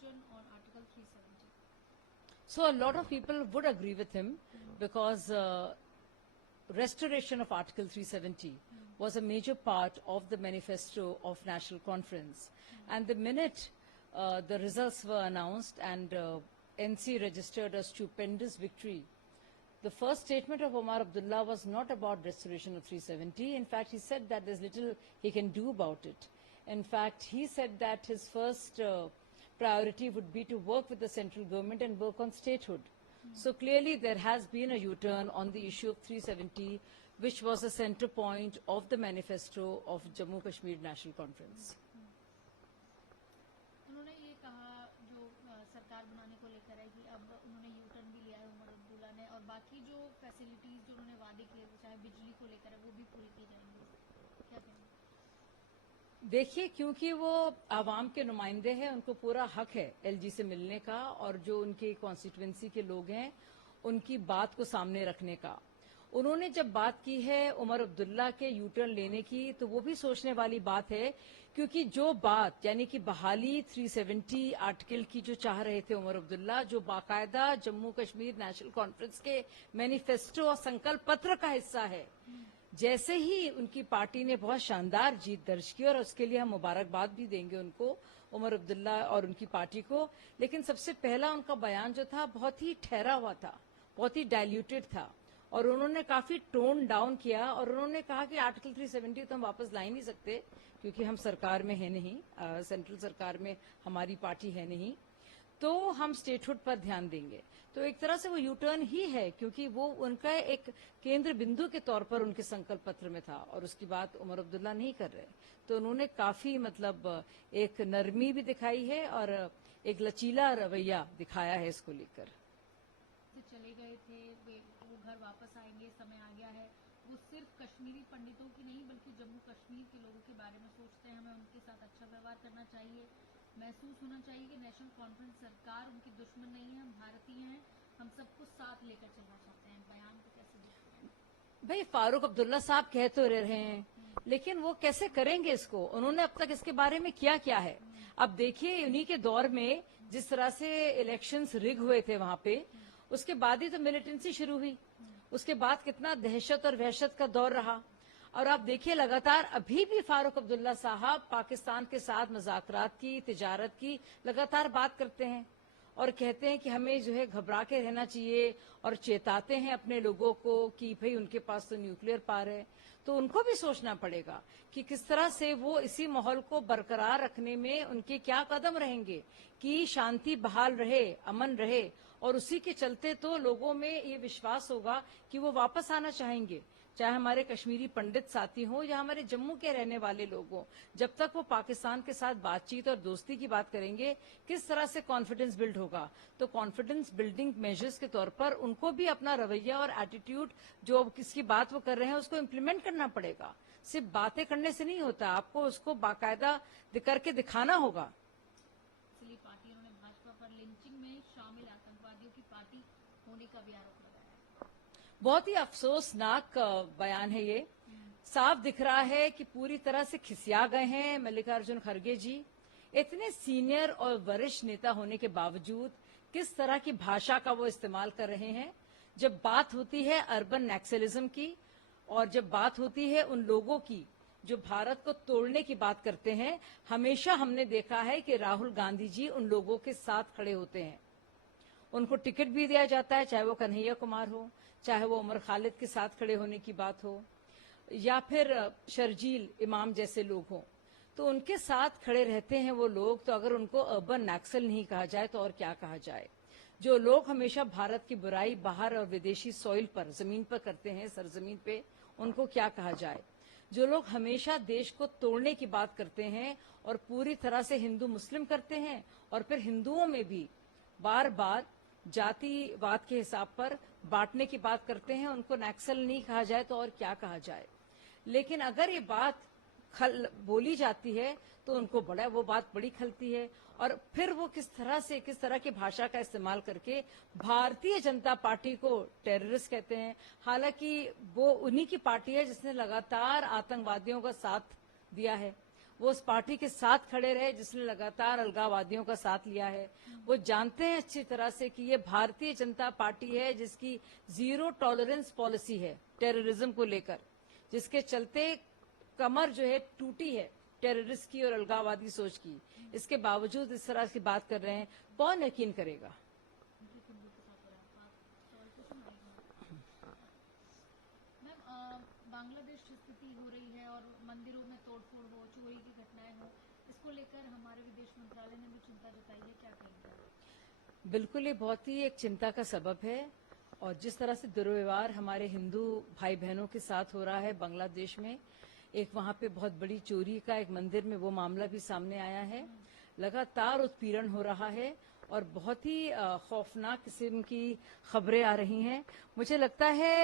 U-turn on Article 370? So a lot of people would agree with him because restoration of Article 370 was a major part of the manifesto of National Conference. And the minute the results were announced and NC registered a stupendous victory, the first statement of Omar Abdullah was not about restoration of 370. In fact, he said that there's little he can do about it. In fact, he said that his first priority would be to work with the central government and work on statehood. So clearly there has been a U-turn on the issue of 370, which was a center point of the manifesto of Jammu Kashmir National Conference. उन्होंने ये कहा जो सरकार बनाने को लेकर है कि अब उन्होंने U-turn भी लिया है उमर अब्दुल्ला ने, और बाकी जो फैसिलिटीज जो उन्होंने वादे किए चाहे बिजली को लेकर है वो भी पूरी की जाएंगी, क्या कहेंगे? देखिए, क्योंकि वो आवाम के नुमाइंदे हैं, उनको पूरा हक है एलजी से मिलने का और जो उनके कॉन्स्टिट्यूएंसी के लोग हैं उनकी बात को सामने रखने का। उन्होंने जब बात की है उमर अब्दुल्ला के U-turn लेने की, तो वो भी सोचने वाली बात है, क्योंकि जो बात यानी कि बहाली 370 आर्टिकल की जो चाह रहे थे उमर अब्दुल्ला, जो बाकायदा जम्मू कश्मीर नेशनल कॉन्फ्रेंस के मैनिफेस्टो और संकल्प पत्र का हिस्सा है, जैसे ही उनकी पार्टी ने बहुत शानदार जीत दर्ज की, और उसके लिए हम मुबारकबाद भी देंगे उनको, उमर अब्दुल्ला और उनकी पार्टी को। लेकिन सबसे पहला उनका बयान जो था बहुत ही ठहरा हुआ था, बहुत ही डाइल्यूटेड था, और उन्होंने काफी टोन डाउन किया, और उन्होंने कहा कि आर्टिकल 370 तो हम वापस ला ही नहीं सकते क्योंकि हम सरकार में है नहीं, सेंट्रल सरकार में हमारी पार्टी है नहीं, तो हम स्टेटहुड पर ध्यान देंगे। तो एक तरह से वो U-turn ही है, क्योंकि वो उनका एक केंद्र बिंदु के तौर पर उनके संकल्प पत्र में था, और उसकी बात उमर अब्दुल्ला नहीं कर रहे। तो उन्होंने काफी मतलब एक नरमी भी दिखाई है और एक लचीला रवैया दिखाया है इसको लेकर। तो चले गए थे वो घर वापस आएंगे, समय आ गया है, वो सिर्फ कश्मीरी पंडितों की नहीं बल्कि जम्मू कश्मीर के लोगों के बारे में सोचते हैं, हमें उनके साथ अच्छा व्यवहार करना चाहिए, महसूस होना चाहिए कि नेशनल कॉन्फ्रेंस सरकार उनकी दुश्मन नहीं है, हम भारतीय हैं, हम सबको साथ लेकर चलना चाहते हैं। बयान को कैसे देखते हैं? भाई, फारूक अब्दुल्ला साहब कह तो रहे हैं, लेकिन वो कैसे करेंगे इसको? उन्होंने अब तक इसके बारे में किया क्या है? अब देखिए, उन्हीं के दौर में जिस तरह से इलेक्शंस रिग हुए थे वहां पे, उसके बाद ही तो मिलिटेंसी शुरू हुई, उसके बाद कितना दहशत और वहशत का दौर रहा। और आप देखिए, लगातार अभी भी फारूक अब्दुल्ला साहब पाकिस्तान के साथ मुज़ाकरात की, तिजारत की लगातार बात करते हैं, और कहते हैं कि हमें जो है घबरा के रहना चाहिए, और चेताते हैं अपने लोगों को कि भाई उनके पास तो न्यूक्लियर पावर है। तो उनको भी सोचना पड़ेगा कि किस तरह से वो इसी माहौल को बरकरार रखने में उनके क्या कदम रहेंगे कि शांति बहाल रहे, अमन रहे, और उसी के चलते तो लोगों में ये विश्वास होगा कि वो वापस आना चाहेंगे, चाहे हमारे कश्मीरी पंडित साथी हों या हमारे जम्मू के रहने वाले लोग हों। जब तक वो पाकिस्तान के साथ बातचीत और दोस्ती की बात करेंगे, किस तरह से कॉन्फिडेंस बिल्ड होगा? तो कॉन्फिडेंस बिल्डिंग मेजर्स के तौर पर उनको भी अपना रवैया और एटीट्यूड, जो किसकी बात वो कर रहे हैं, उसको इम्प्लीमेंट करना पड़ेगा। सिर्फ बातें करने से नहीं होता, आपको उसको बाकायदा करके दिखाना होगा। इसलिए पार्टी उन्होंने भाजपा पर लिंचिंग में शामिल आतंकवादियों की पार्टी होने का भी आरोप लगाया है। बहुत ही अफसोसनाक बयान है ये। साफ दिख रहा है कि पूरी तरह से खिसिया गए हैं मल्लिकार्जुन खड़गे जी। इतने सीनियर और वरिष्ठ नेता होने के बावजूद किस तरह की भाषा का वो इस्तेमाल कर रहे हैं। जब बात होती है अर्बन नक्सलिज्म की, और जब बात होती है उन लोगों की जो भारत को तोड़ने की बात करते हैं, हमेशा हमने देखा है कि राहुल गांधी जी उन लोगों के साथ खड़े होते हैं। उनको टिकट भी दिया जाता है, चाहे वो कन्हैया कुमार हो, चाहे वो उमर खालिद के साथ खड़े होने की बात हो, या फिर शर्जील इमाम जैसे लोग हों, तो उनके साथ खड़े रहते हैं वो लोग। तो अगर उनको अर्बन नक्सल नहीं कहा जाए तो और क्या कहा जाए? जो लोग हमेशा भारत की बुराई बाहर और विदेशी सॉइल पर, जमीन पर करते हैं, सरजमीन पे, उनको क्या कहा जाए? जो लोग हमेशा देश को तोड़ने की बात करते हैं और पूरी तरह से हिंदू मुस्लिम करते हैं, और फिर हिंदुओं में भी बार बार जातिवाद के हिसाब पर बांटने की बात करते हैं, उनको नक्सल नहीं कहा जाए तो और क्या कहा जाए? लेकिन अगर ये बात बोली जाती है तो उनको वो बात बड़ी खलती है, और फिर वो किस तरह की भाषा का इस्तेमाल करके भारतीय जनता पार्टी को टेररिस्ट कहते हैं। हालांकि वो उन्हीं की पार्टी है जिसने लगातार आतंकवादियों का साथ दिया है। वो उस पार्टी के साथ खड़े रहे जिसने लगातार अलगाववादियों का साथ लिया है। वो जानते हैं अच्छी तरह से कि ये भारतीय जनता पार्टी है जिसकी जीरो टॉलरेंस पॉलिसी है टेररिज्म को लेकर, जिसके चलते कमर जो है टूटी है टेररिस्ट की और अलगाववादी सोच की। इसके बावजूद इस तरह की बात कर रहे हैं, कौन यकीन करेगा। मैम, बांग्लादेश स्थिति हो रही है और मंदिरों में तोड़फोड़ हो, चोरी की घटनाएं हो, इसको लेकर हमारे विदेश मंत्रालय ने भी चिंता जताई है, क्या कहेंगे? बिल्कुल ये बहुत ही एक चिंता का सबब है। और जिस तरह से दुर्व्यवहार हमारे हिंदू भाई बहनों के साथ हो रहा है बांग्लादेश में, एक वहां पे बहुत बड़ी चोरी का एक मंदिर में वो मामला भी सामने आया है। लगातार उत्पीड़न हो रहा है और बहुत ही खौफनाक किस्म की खबरें आ रही हैं। मुझे लगता है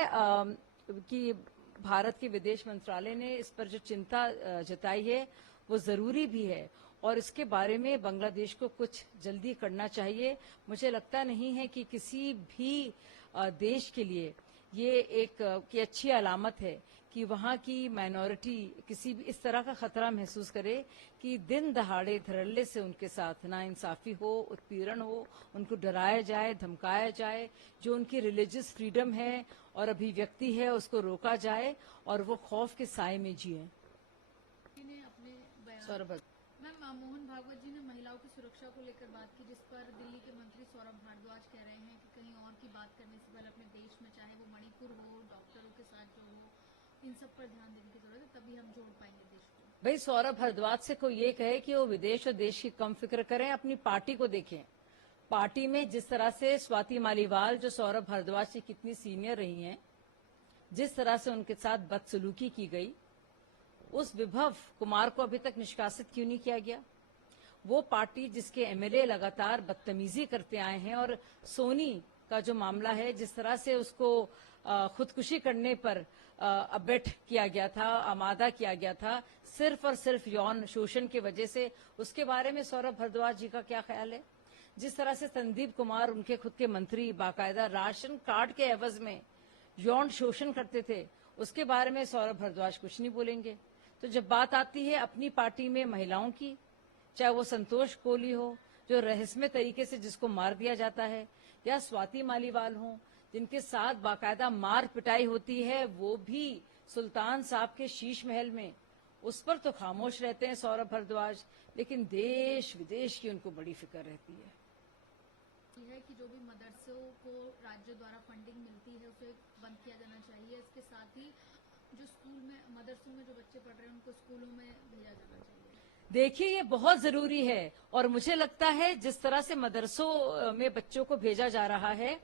कि भारत के विदेश मंत्रालय ने इस पर जो चिंता जताई है वो जरूरी भी है और इसके बारे में बांग्लादेश को कुछ जल्दी करना चाहिए। मुझे लगता नहीं है कि किसी भी देश के लिए ये एक की अच्छी अलामत है कि वहाँ की माइनॉरिटी किसी भी इस तरह का खतरा महसूस करे कि दिन दहाड़े धड़ल्ले से उनके साथ नाइंसाफी हो, उत्पीड़न हो, उनको डराया जाए, धमकाया जाए, जो उनकी रिलीजियस फ्रीडम है और अभिव्यक्ति है उसको रोका जाए और वो खौफ के साए में जिए। सौरभ, मैम, मोहन भागवत जी ने महिलाओं की सुरक्षा को लेकर बात की, जिस पर दिल्ली के मंत्री सौरभ भारद्वाज कह रहे हैं कि कहीं और की बात करने से पहले अपने देश में, चाहे वो मणिपुर हो, डॉक्टरों के साथ जो हो, इन सब पर ध्यान देने की जरूरत है, तभी हम जोड़ पाएंगे देश को। भाई सौरभ भारद्वाज से कोई ये कहे कि वो विदेश और देश की कम फिक्र करें, अपनी पार्टी को देखें। पार्टी में जिस तरह से स्वाति मालीवाल जो सौरभ भारद्वाज से कितनी सीनियर रही हैं, जिस तरह से उनके साथ बदसलूकी की गई, उस विभव कुमार को अभी तक निष्कासित क्यों नहीं किया गया? वो पार्टी जिसके एमएलए लगातार बदतमीजी करते आए हैं और सोनी का जो मामला है, जिस तरह से उसको खुदकुशी करने पर अबेट किया गया था, आमादा किया गया था, सिर्फ और सिर्फ यौन शोषण की वजह से, उसके बारे में सौरभ भारद्वाज जी का क्या ख्याल है? जिस तरह से संदीप कुमार उनके खुद के मंत्री बाकायदा राशन कार्ड के एवज में यौन शोषण करते थे, उसके बारे में सौरभ भारद्वाज कुछ नहीं बोलेंगे। तो जब बात आती है अपनी पार्टी में महिलाओं की, चाहे वो संतोष कोहली हो जो रहस्यमय तरीके से जिसको मार दिया जाता है, या स्वाति मालीवाल हो जिनके साथ बाकायदा मार पिटाई होती है, वो भी सुल्तान साहब के शीश महल में, उस पर तो खामोश रहते हैं सौरभ भारद्वाज, लेकिन देश विदेश की उनको बड़ी फिक्र रहती है। है कि जो भी मदरसों को राज्य द्वारा फंडिंग मिलती है उसे बंद किया जाना चाहिए। इसके साथ ही जो स्कूल में, मदरसों में जो बच्चे पढ़ रहे हैं उनको स्कूलों में भेजा जाना चाहिए। देखिए ये बहुत जरूरी है और मुझे लगता है जिस तरह से मदरसों में बच्चों को भेजा जा रहा है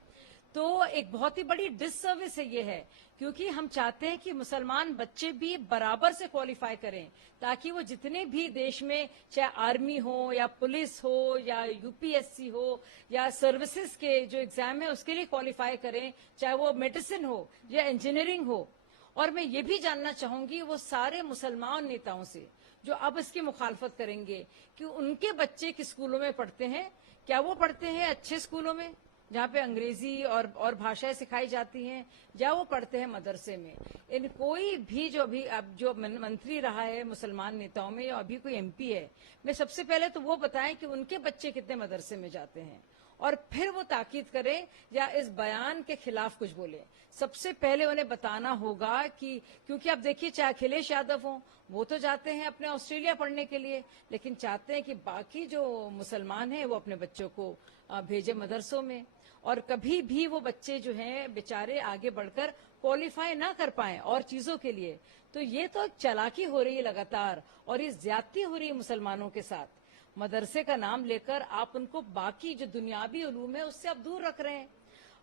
तो एक बहुत ही बड़ी डिससर्विस है ये है, क्योंकि हम चाहते हैं कि मुसलमान बच्चे भी बराबर से क्वालिफाई करें ताकि वो जितने भी देश में, चाहे आर्मी हो या पुलिस हो या यूपीएससी हो या सर्विसेज के जो एग्जाम है उसके लिए क्वालिफाई करें, चाहे वो मेडिसिन हो या इंजीनियरिंग हो। और मैं ये भी जानना चाहूंगी वो सारे मुसलमान नेताओं से जो अब इसकी मुखालफत करेंगे कि उनके बच्चे किस स्कूलों में पढ़ते हैं, क्या वो पढ़ते हैं अच्छे स्कूलों में जहाँ पे अंग्रेजी और भाषाएं सिखाई जाती हैं, या वो पढ़ते हैं मदरसे में। इन कोई भी जो अभी अब जो मंत्री रहा है मुसलमान नेताओं में या अभी कोई एमपी है, मैं सबसे पहले तो वो बताएं कि उनके बच्चे कितने मदरसे में जाते हैं और फिर वो ताकीद करें या इस बयान के खिलाफ कुछ बोले। सबसे पहले उन्हें बताना होगा कि, क्योंकि आप देखिए चाहे अखिलेश यादव हो, वो तो जाते हैं अपने ऑस्ट्रेलिया पढ़ने के लिए, लेकिन चाहते हैं कि बाकी जो मुसलमान हैं वो अपने बच्चों को भेजे मदरसों में, और कभी भी वो बच्चे जो हैं बेचारे आगे बढ़कर क्वालिफाई ना कर पाए और चीजों के लिए। तो ये तो चालाकी हो रही है लगातार और ये ज्यादती हो रही है मुसलमानों के साथ। मदरसे का नाम लेकर आप उनको बाकी जो दुनियावी उलूम है उससे आप दूर रख रहे हैं,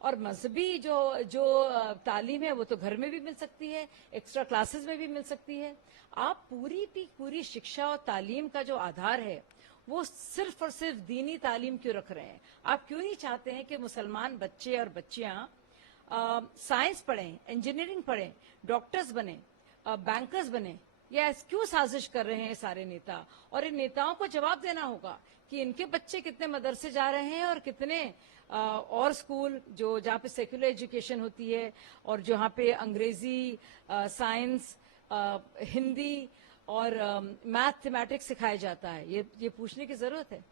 और मजहबी जो तालीम है वो तो घर में भी मिल सकती है, एक्स्ट्रा क्लासेस में भी मिल सकती है। आप पूरी शिक्षा और तालीम का जो आधार है वो सिर्फ और सिर्फ दीनी तालीम क्यों रख रहे हैं? आप क्यों नहीं चाहते हैं कि मुसलमान बच्चे और बच्चियां साइंस पढ़ें, इंजीनियरिंग पढ़ें, डॉक्टर्स बने, बैंकर्स बने? ये क्यों साजिश कर रहे हैं सारे नेता? और इन नेताओं को जवाब देना होगा कि इनके बच्चे कितने मदरसे जा रहे हैं और कितने और स्कूल जो जहाँ पे सेक्युलर एजुकेशन होती है और जहाँ पे अंग्रेजी, साइंस, हिंदी और मैथमेटिक्स सिखाया जाता है, ये पूछने की जरूरत है।